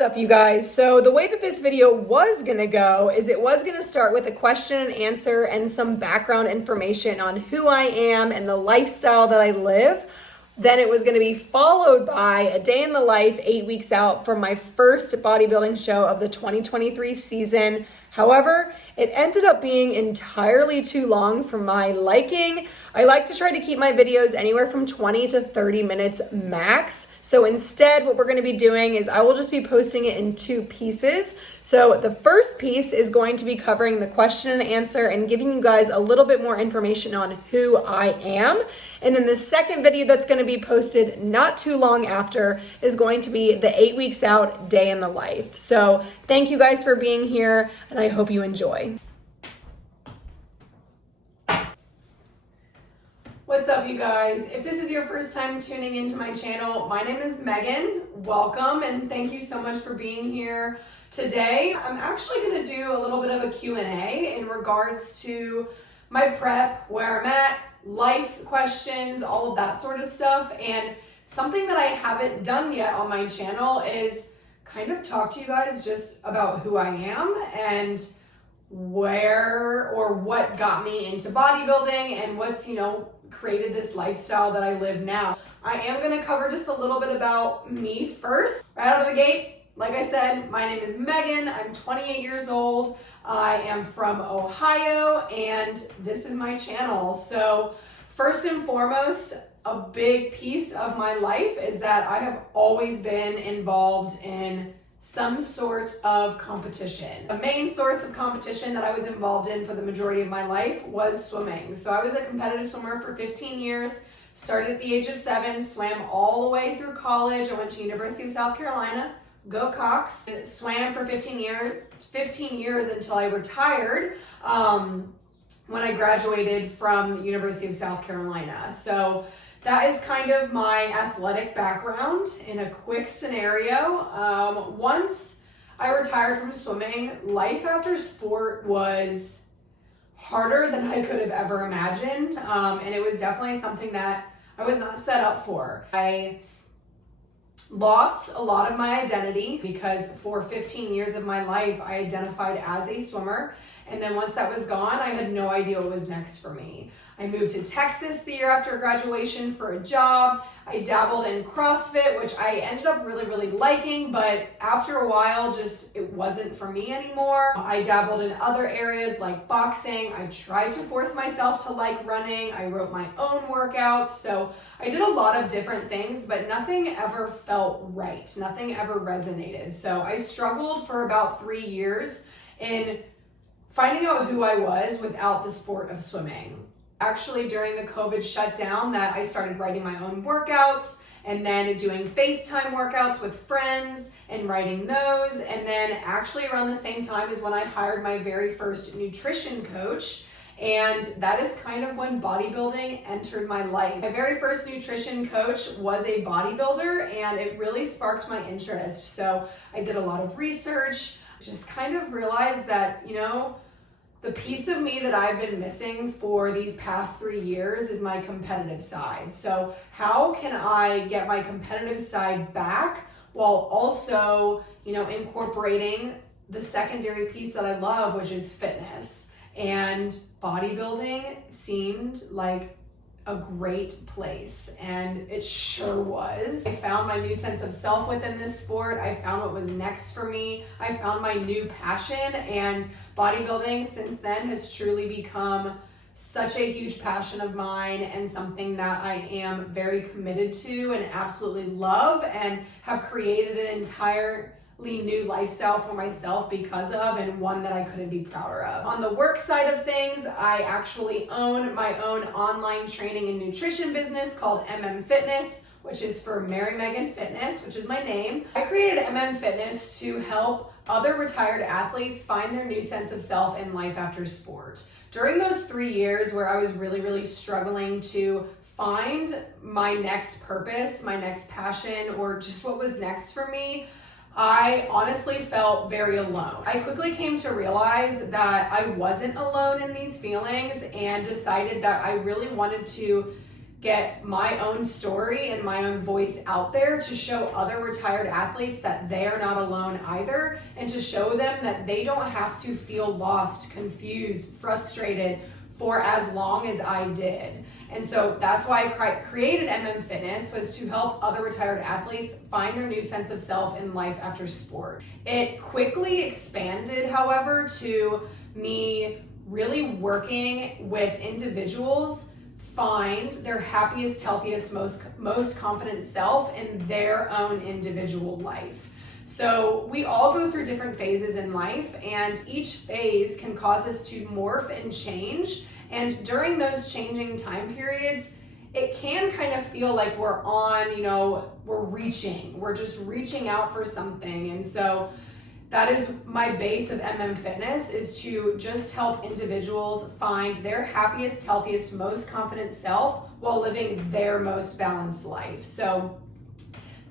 What's up, you guys? So the way that this video was gonna go is it was gonna start with a question and answer and some background information on who I am and the lifestyle that I live. Then it was gonna be followed by a day in the life 8 weeks out from my first bodybuilding show of the 2023 season. However, it ended up being entirely too long for my liking. I like to try to keep my videos anywhere from 20 to 30 minutes max. So instead, what we're gonna be doing is I will just be posting it in two pieces. So the first piece is going to be covering the question and answer and giving you guys a little bit more information on who I am. And then the second video that's gonna be posted not too long after is going to be the 8 weeks out day in the life. So thank you guys for being here, and I hope you enjoy. What's up, you guys? If this is your first time tuning into my channel, my name is Megan. Welcome, and thank you so much for being here today. I'm actually gonna do a little bit of a Q&A in regards to my prep, where I'm at, life questions, all of that sort of stuff. And something that I haven't done yet on my channel is kind of talk to you guys just about who I am and where or what got me into bodybuilding and what's, created this lifestyle that I live now. I am gonna cover just a little bit about me first. Right out of the gate, like I said, my name is Megan. I'm 28 years old. I am from Ohio, and this is my channel. So first and foremost, a big piece of my life is that I have always been involved in some sort of competition. The main source of competition that I was involved in for the majority of my life was swimming. So I was a competitive swimmer for 15 years, started at the age of 7, swam all the way through college. I went to University of South Carolina, go Cox, and swam for 15 years until I retired when I graduated from University of South Carolina. So that is kind of my athletic background in a quick scenario. Once I retired from swimming, life after sport was harder than I could have ever imagined. And it was definitely something that I was not set up for. I lost a lot of my identity because for 15 years of my life, I identified as a swimmer. And then once that was gone, I had no idea what was next for me. I moved to Texas the year after graduation for a job. I dabbled in CrossFit, which I ended up really liking, but after a while, it wasn't for me anymore. I dabbled in other areas like boxing. I tried to force myself to like running. I wrote my own workouts. So I did a lot of different things, but nothing ever felt right. Nothing ever resonated. So I struggled for about 3 years in finding out who I was without the sport of swimming. Actually, during the COVID shutdown, that I started writing my own workouts and then doing FaceTime workouts with friends and writing those. And then actually around the same time is when I hired my very first nutrition coach. And that is kind of when bodybuilding entered my life. My very first nutrition coach was a bodybuilder, and it really sparked my interest. So I did a lot of research, just kind of realized that, the piece of me that I've been missing for these past 3 years is my competitive side. So how can I get my competitive side back while also, incorporating the secondary piece that I love, which is fitness? And bodybuilding seemed like a great place, and it sure was. I found my new sense of self within this sport. I found what was next for me. I found my new passion, and bodybuilding since then has truly become such a huge passion of mine and something that I am very committed to and absolutely love, and have created an entirely new lifestyle for myself because of, and one that I couldn't be prouder of. On the work side of things, I actually own my own online training and nutrition business called Fitness, which is for Mary Megan Fitness, which is my name. I created Fitness to help other retired athletes find their new sense of self in life after sport. During those 3 years where I was really struggling to find my next purpose, my next passion, or just what was next for me, I honestly felt very alone. I quickly came to realize that I wasn't alone in these feelings and decided that I really wanted to get my own story and my own voice out there to show other retired athletes that they are not alone either, and to show them that they don't have to feel lost, confused, frustrated for as long as I did. And so that's why I created Fitness, was to help other retired athletes find their new sense of self in life after sport. It quickly expanded, however, to me really working with individuals find their happiest, healthiest, most confident self in their own individual life. So we all go through different phases in life, and each phase can cause us to morph and change. And during those changing time periods, it can kind of feel like we're on, we're just reaching out for something. And so that is my base of Fitness, is to just help individuals find their happiest, healthiest, most confident self while living their most balanced life. So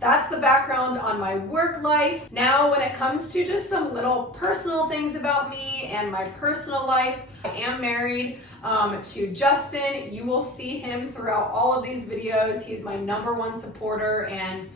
that's the background on my work life. Now, when it comes to just some little personal things about me and my personal life, I am married to Justin. You will see him throughout all of these videos. He's my #1 supporter, and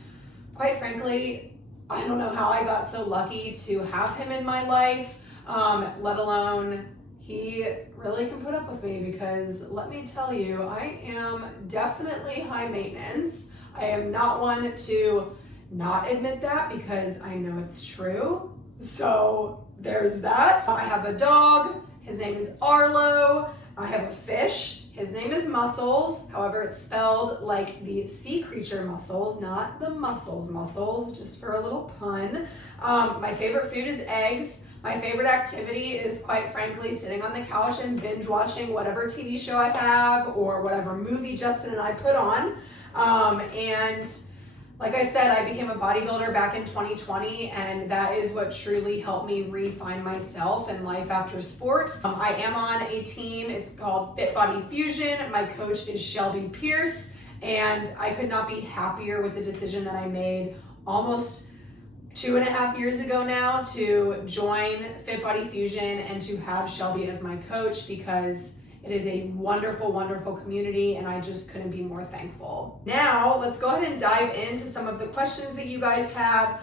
quite frankly, I don't know how I got so lucky to have him in my life, let alone he really can put up with me, because let me tell you, I am definitely high maintenance. I am not one to not admit that, because I know it's true. So there's that. I have a dog. His name is Arlo. I have a fish. His name is Muscles. However, it's spelled like the sea creature mussels, not the mussels, just for a little pun. My favorite food is eggs. My favorite activity is, quite frankly, sitting on the couch and binge watching whatever TV show I have or whatever movie Justin and I put on. And like I said, I became a bodybuilder back in 2020, and that is what truly helped me refine myself in life after sport. I am on a team. It's called Fit Body Fusion. My coach is Shelby Pierce, and I could not be happier with the decision that I made almost 2.5 years ago now to join Fit Body Fusion and to have Shelby as my coach, because it is a wonderful, wonderful community, and I just couldn't be more thankful. Now, let's go ahead and dive into some of the questions that you guys have.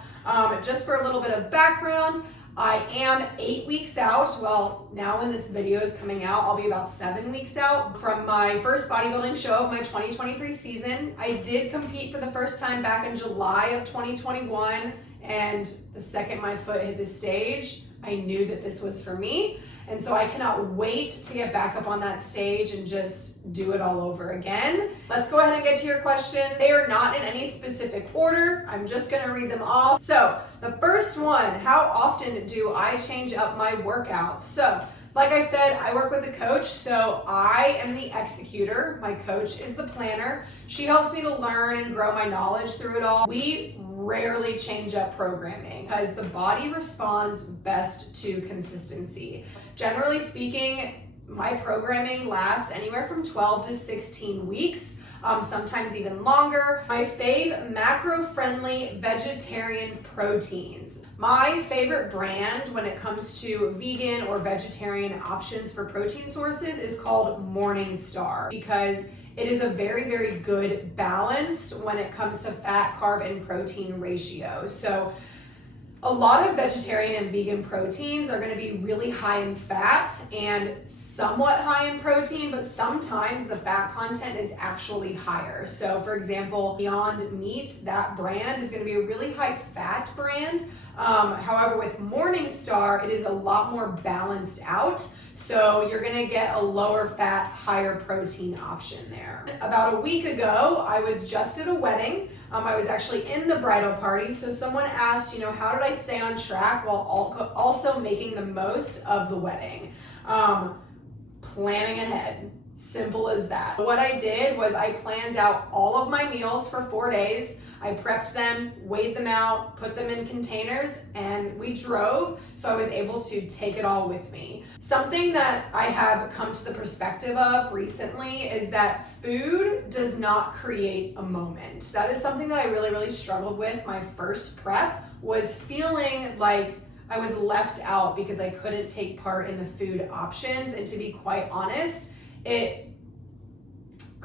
Just for a little bit of background, I am 8 weeks out. Well, now when this video is coming out, I'll be about 7 weeks out from my first bodybuilding show of my 2023 season. I did compete for the first time back in July of 2021, and the second my foot hit the stage, I knew that this was for me. And so I cannot wait to get back up on that stage and just do it all over again. Let's go ahead and get to your questions. They are not in any specific order. I'm just gonna read them off. So the first one, how often do I change up my workouts? So like I said, I work with a coach, so I am the executor. My coach is the planner. She helps me to learn and grow my knowledge through it all. We rarely change up programming because the body responds best to consistency. Generally speaking, my programming lasts anywhere from 12 to 16 weeks, sometimes even longer. My fave macro-friendly vegetarian proteins. My favorite brand when it comes to vegan or vegetarian options for protein sources is called Morningstar, because it is a very, very good balance when it comes to fat, carb, and protein ratio. So a lot of vegetarian and vegan proteins are going to be really high in fat and somewhat high in protein, but sometimes the fat content is actually higher. So for example, Beyond Meat, that brand is going to be a really high fat brand. However, with Morningstar, it is a lot more balanced out. So you're gonna get a lower fat, higher protein option there. About a week ago, I was just at a wedding. I was actually in the bridal party. So someone asked, how did I stay on track while also making the most of the wedding? Planning ahead, simple as that. What I did was I planned out all of my meals for 4 days. I prepped them, weighed them out, put them in containers, and we drove, so I was able to take it all with me. Something that I have come to the perspective of recently is that food does not create a moment. That is something that I really, really struggled with my first prep, was feeling like I was left out because I couldn't take part in the food options. And to be quite honest, it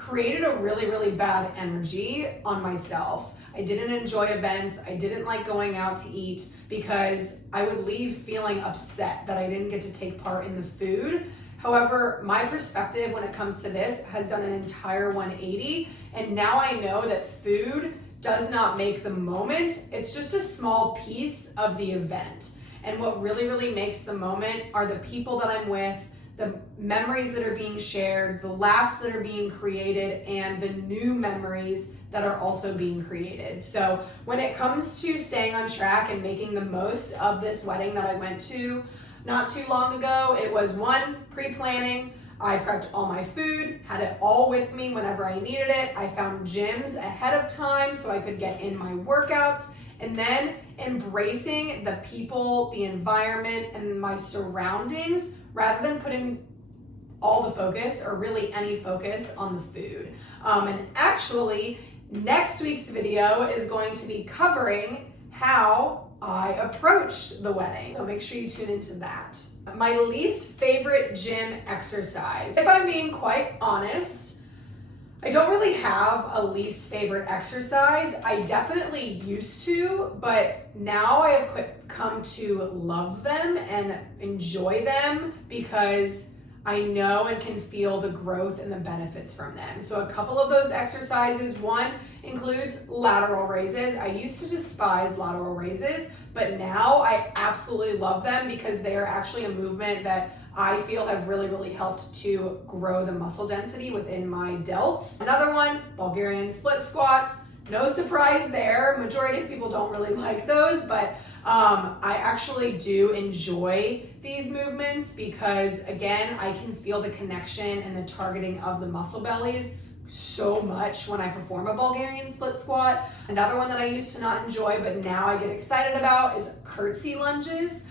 created a really, really bad energy on myself. I didn't enjoy events. I didn't like going out to eat because I would leave feeling upset that I didn't get to take part in the food. However, my perspective when it comes to this has done an entire 180, and now I know that food does not make the moment. It's just a small piece of the event. And what really, really makes the moment are the people that I'm with, the memories that are being shared, the laughs that are being created, and the new memories that are also being created. So when it comes to staying on track and making the most of this wedding that I went to not too long ago, it was one, pre-planning. I prepped all my food, had it all with me whenever I needed it. I found gyms ahead of time so I could get in my workouts, and then embracing the people, the environment, and my surroundings rather than putting all the focus or really any focus on the food. And actually, next week's video is going to be covering how I approached the wedding. So make sure you tune into that. My least favorite gym exercise. If I'm being quite honest, I don't really have a least favorite exercise. I definitely used to, but now I have come to love them and enjoy them because I know and can feel the growth and the benefits from them. So a couple of those exercises, one includes lateral raises. I used to despise lateral raises, but now I absolutely love them because they're actually a movement that I feel have really, really helped to grow the muscle density within my delts. Another one, Bulgarian split squats. No surprise there. Majority of people don't really like those, but I actually do enjoy these movements because, again, I can feel the connection and the targeting of the muscle bellies so much when I perform a Bulgarian split squat. Another one that I used to not enjoy, but now I get excited about is curtsy lunges.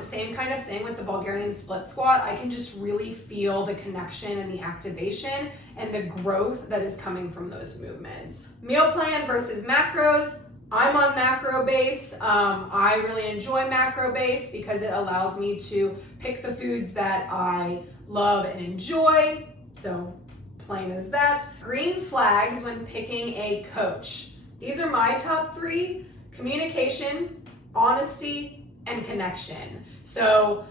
Same kind of thing with the Bulgarian split squat. I can just really feel the connection and the activation and the growth that is coming from those movements. Meal plan versus macros. I'm on macro base. I really enjoy macro base because it allows me to pick the foods that I love and enjoy. So plain as that. Green flags when picking a coach. These are my top three: communication, honesty, and connection. So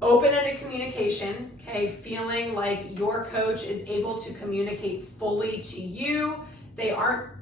open-ended communication, okay, feeling like your coach is able to communicate fully to you.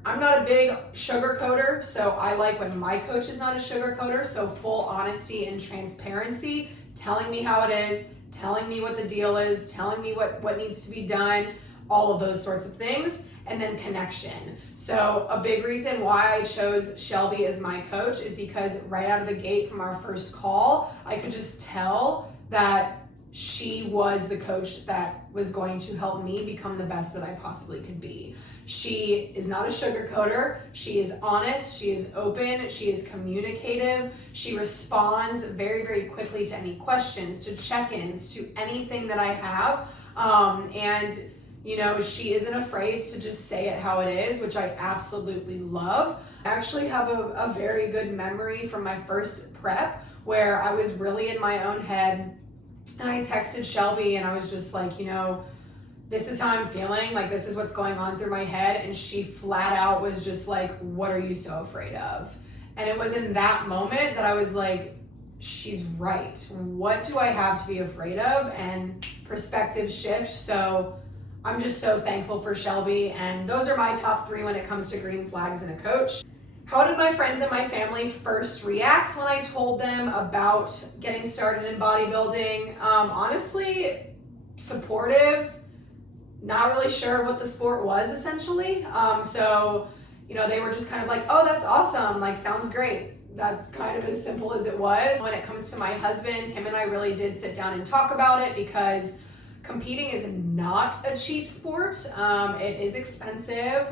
I'm not a big sugarcoater, so I like when my coach is not a sugarcoater, so full honesty and transparency, telling me how it is, telling me what the deal is, telling me what needs to be done, all of those sorts of things. And then connection. So a big reason why I chose Shelby as my coach is because right out of the gate from our first call, I could just tell that she was the coach that was going to help me become the best that I possibly could be. She is not a sugarcoater. She is honest. She is open. She is communicative. She responds very, very quickly to any questions, to check-ins, to anything that I have. And you know, she isn't afraid to just say it how it is, which I absolutely love. I actually have a very good memory from my first prep where I was really in my own head, and I texted Shelby and I was just like, you know, this is how I'm feeling, like this is what's going on through my head, and she flat out was just like, what are you so afraid of? And it was in that moment that I was like, she's right. What do I have to be afraid of? And perspective shift. So I'm just so thankful for Shelby, and those are my top three when it comes to green flags in a coach. How did my friends and my family first react when I told them about getting started in bodybuilding? Honestly, supportive, not really sure what the sport was essentially. So, you know, they were just kind of like, oh, that's awesome, like sounds great. That's kind of as simple as it was. When it comes to my husband, him and I really did sit down and talk about it because competing is not a cheap sport. It is expensive.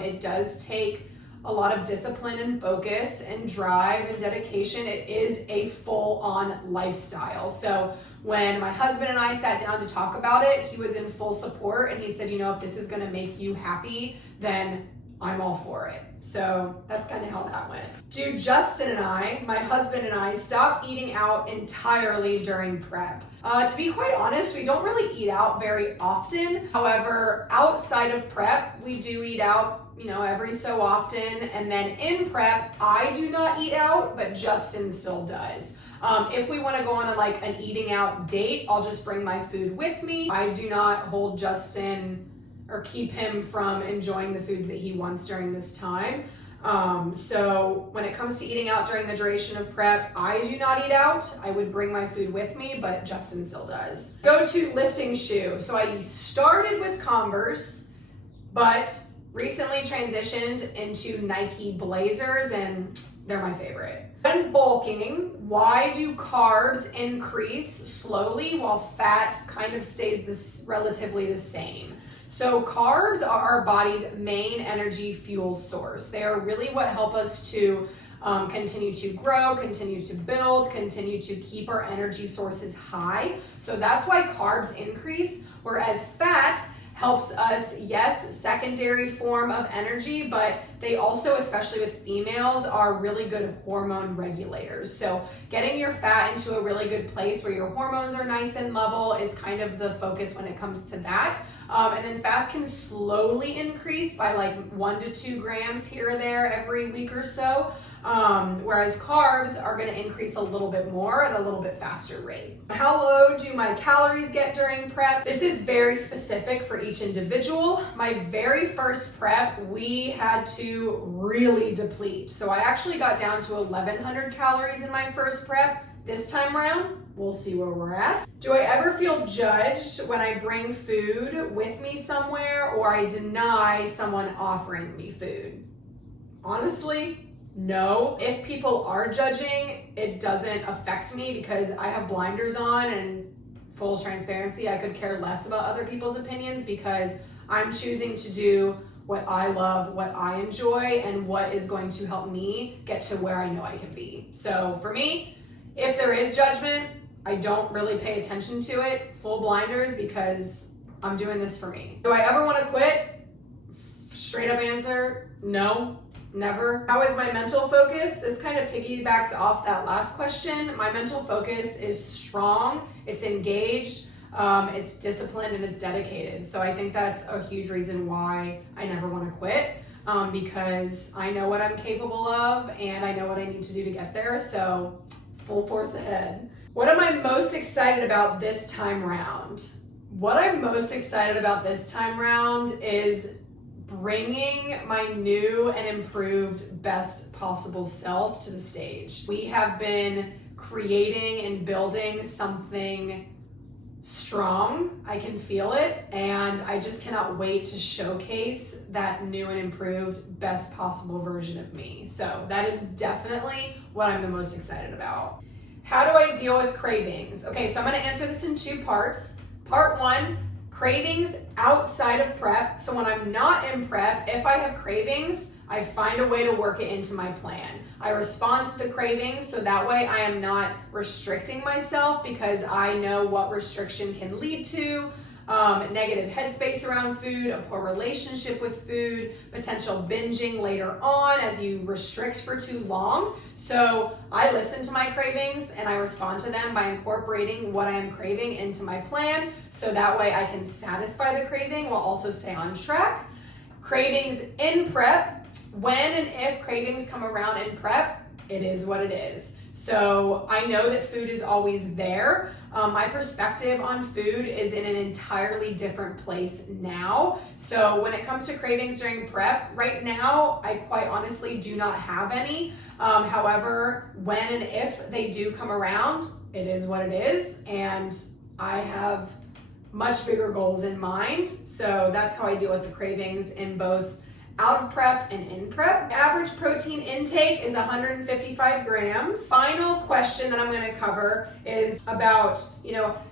It does take a lot of discipline and focus and drive and dedication. It is a full-on lifestyle. So when my husband and I sat down to talk about it, he was in full support, and he said, you know, if this is going to make you happy, then I'm all for it. So that's kind of how that went. Do Justin and I, my husband and I, stop eating out entirely during prep? To be quite honest, we don't really eat out very often. However, outside of prep, we do eat out, every so often. And then in prep, I do not eat out, but Justin still does. If we want to go on an eating out date, I'll just bring my food with me. I do not hold Justin or keep him from enjoying the foods that he wants during this time. So when it comes to eating out during the duration of prep, I do not eat out. I would bring my food with me, but Justin still does. Go to lifting shoe. So I started with Converse, but recently transitioned into Nike Blazers, and they're my favorite. When bulking, why do carbs increase slowly while fat kind of stays relatively the same? So carbs are our body's main energy fuel source. They are really what help us to continue to grow, continue to build, continue to keep our energy sources high. So that's why carbs increase, whereas fat helps us, yes, secondary form of energy, but they also, especially with females, are really good hormone regulators. So getting your fat into a really good place where your hormones are nice and level is kind of the focus when it comes to that. And then fats can slowly increase by 1 to 2 grams here or there every week or so. Whereas carbs are going to increase a little bit more at a little bit faster rate. How low do my calories get during prep? This is very specific for each individual. My very first prep, we had to really deplete. So I actually got down to 1,100 calories in my first prep. This time around, we'll see where we're at. Do I ever feel judged when I bring food with me somewhere or I deny someone offering me food? Honestly, no. If people are judging, it doesn't affect me because I have blinders on, and full transparency, I could care less about other people's opinions because I'm choosing to do what I love, what I enjoy, and what is going to help me get to where I know I can be. So for me, if there is judgment, I don't really pay attention to it, full blinders, because I'm doing this for me. Do I ever want to quit? Straight up answer, no. Never. How is my mental focus? This kind of piggybacks off that last question. My mental focus is strong, it's engaged, it's disciplined, and it's dedicated. So I think that's a huge reason why I never want to quit, because I know what I'm capable of and I know what I need to do to get there. So full force ahead. What am I most excited about this time round? What I'm most excited about this time round is bringing my new and improved best possible self to the stage. We have been creating and building something strong. I can feel it, and I just cannot wait to showcase that new and improved best possible version of me. So that is definitely what I'm the most excited about. How do I deal with cravings? Okay, so I'm going to answer this in 2 parts. Part 1, cravings outside of prep. So when I'm not in prep, if I have cravings, I find a way to work it into my plan. I respond to the cravings so that way I am not restricting myself, because I know what restriction can lead to. Negative headspace around food, a poor relationship with food, potential binging later on as you restrict for too long. So I listen to my cravings and I respond to them by incorporating what I am craving into my plan, so that way I can satisfy the craving while also stay on track. Cravings in prep, when and if cravings come around in prep, it is what it is. So I know that food is always there. My perspective on food is in an entirely different place now. So when it comes to cravings during prep, right now, I quite honestly do not have any. However, when and if they do come around, it is what it is. And I have much bigger goals in mind. So that's how I deal with the cravings in both out of prep and in prep. Average protein intake is 155 grams. Final question that I'm going to cover is about,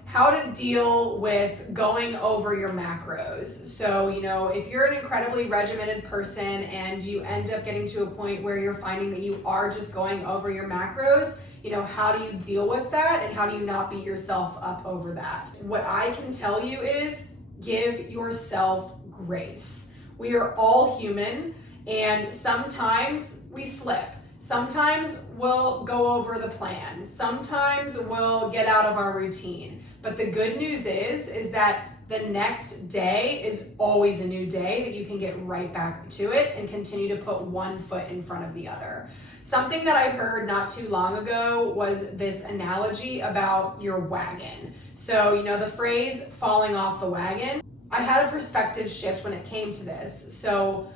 how to deal with going over your macros. So, if you're an incredibly regimented person and you end up getting to a point where you're finding that you are just going over your macros, how do you deal with that and how do you not beat yourself up over that? What I can tell you is give yourself grace. We are all human, And sometimes we slip. Sometimes we'll go over the plan. Sometimes we'll get out of our routine. But the good news is that the next day is always a new day that you can get right back to it and continue to put one foot in front of the other. Something that I heard not too long ago was this analogy about your wagon. So, you know, the phrase falling off the wagon. I had a perspective shift when it came to this. So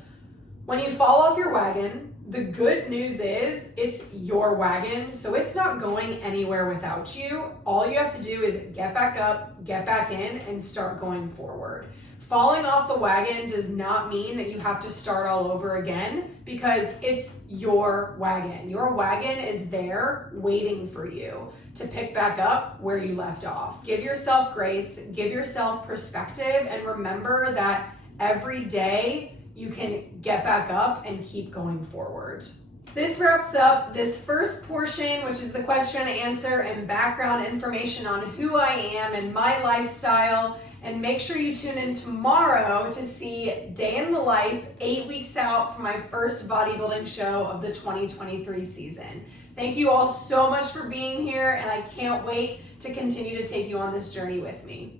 when you fall off your wagon, the good news is it's your wagon, so it's not going anywhere without you. All you have to do is get back up, get back in, and start going forward. Falling off the wagon does not mean that you have to start all over again, because it's your wagon. Your wagon is there waiting for you to pick back up where you left off. Give yourself grace, give yourself perspective, and remember that every day you can get back up and keep going forward. This wraps up this first portion, which is the question and answer and background information on who I am and my lifestyle. And make sure you tune in tomorrow to see day in the life, 8 weeks out from my first bodybuilding show of the 2023 season. Thank you all so much for being here, and I can't wait to continue to take you on this journey with me.